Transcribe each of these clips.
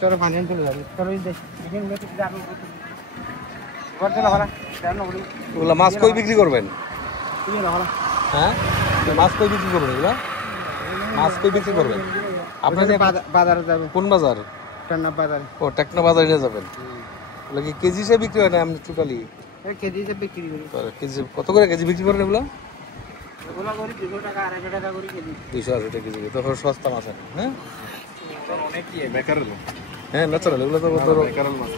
চলো পানি চলে যাবে চলো ওগুলা মাছ কই বিক্রি করবেন? হ্যাঁ মাছ কই বিক্রি করবেন? এগুলা মাছ কই বিক্রি করবেন? আপনাদের বাজারে যাবে। কোন বাজার? টেকনা বাজারে। ও টেকনা বাজারে নিয়ে যাবেন। ওগুলা কি কেজি হিসেবে বিক্রি হয় না আপনি টোটালি? কেজি হিসেবে বিক্রি করি। কেজি কত করে কেজি বিক্রি করেন এগুলা? এগুলা করি 200 টাকা 250 টাকা করে কেজি। 280 টাকা কেজি তো সস্তা মাছ। হ্যাঁ অনেক কি ম্যাকারেল। হ্যাঁ ন্যাচারাল এগুলো তো ম্যাকারেল মাছ।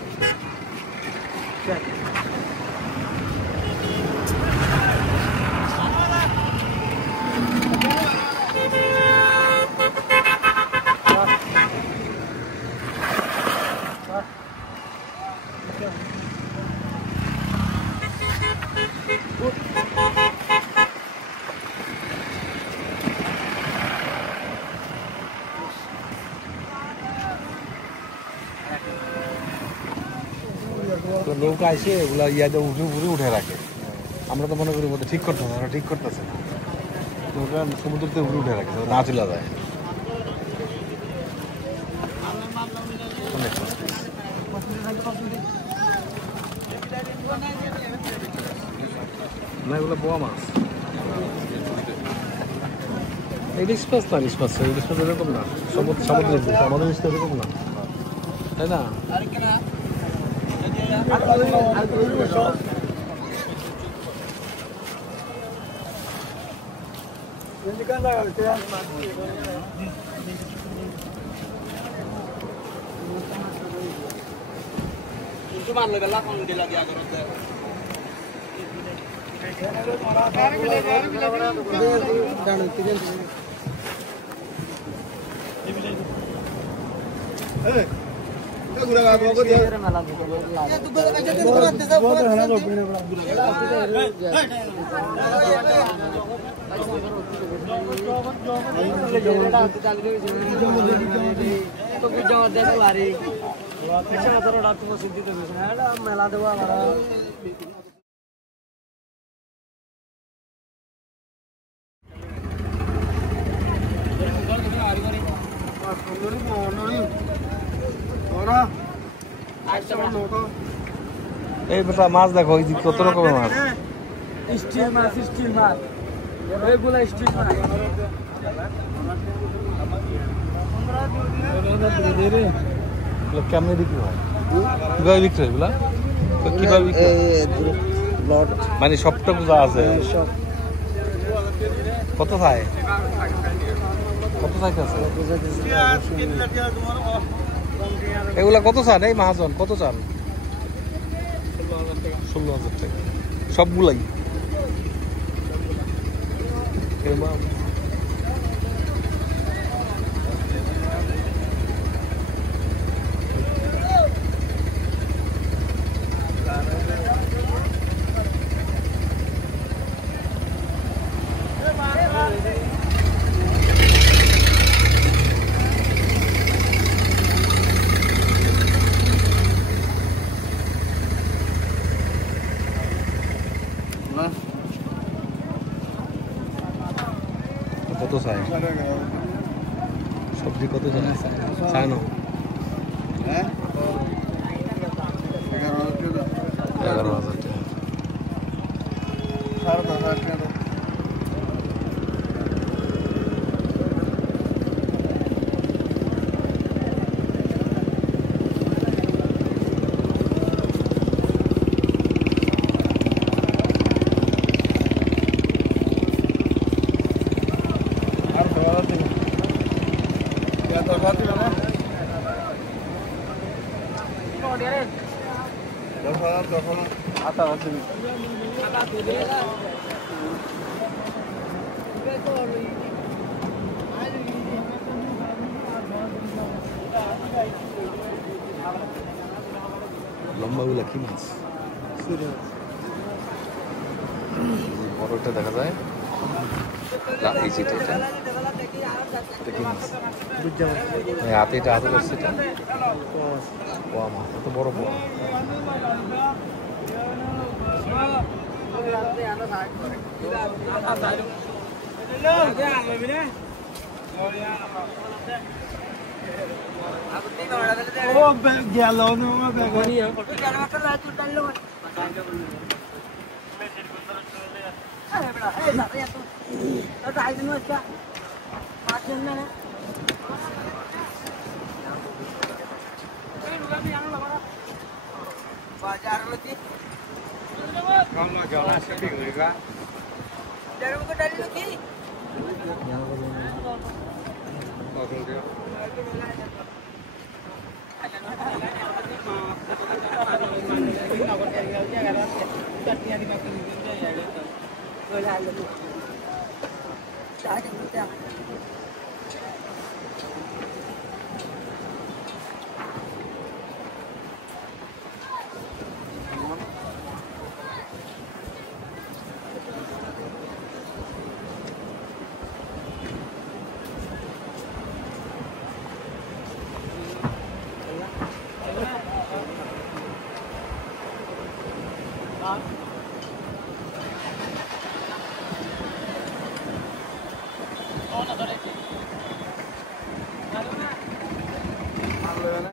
তো নৌকা এসে ওগুলা ইয়াতে উঠে উঠে রাখে। আমরা তো মনে করি মধ্যে ঠিক করতে হবে, ঠিক করতেছে না। নৌকা সমুদ্রতে উঠে রাখে না চলে যায়। না এগুলো বোয়া মাছ। ইলিশ মাছ না, ইলিশ মাছ এরকম না। সামুদ্রিক আমাদের ইলিশ এরকম না, তাই না? মেলা দেবো আমরা এই বেটা মাছ দেখো কত রকমের মাছ। স্টিল মাছ এগুলা স্টিল মাছ কেমনি বিক্রি হয়? কিভাবে বিক্রি হয় এগুলা? কিভাবে বিক্রি মানে সবটুকু যা আছে কত চাই? কত চাইতেছে এগুলা? কত চান এই মহাজন? কত চান? 16,000 টাকা সবগুলাই। কত চাই সবজি? কত চাই? চায় না 11,000 টাকা। লম্বাগুলা কি মাছ? বড়টা দেখা যায়। এই যেটা এটা কি মাছ? হাতে এটা হাতে করছে এটা পোয়া মাছ। এত বড় পোয়া। ও গেল না ব্যাগ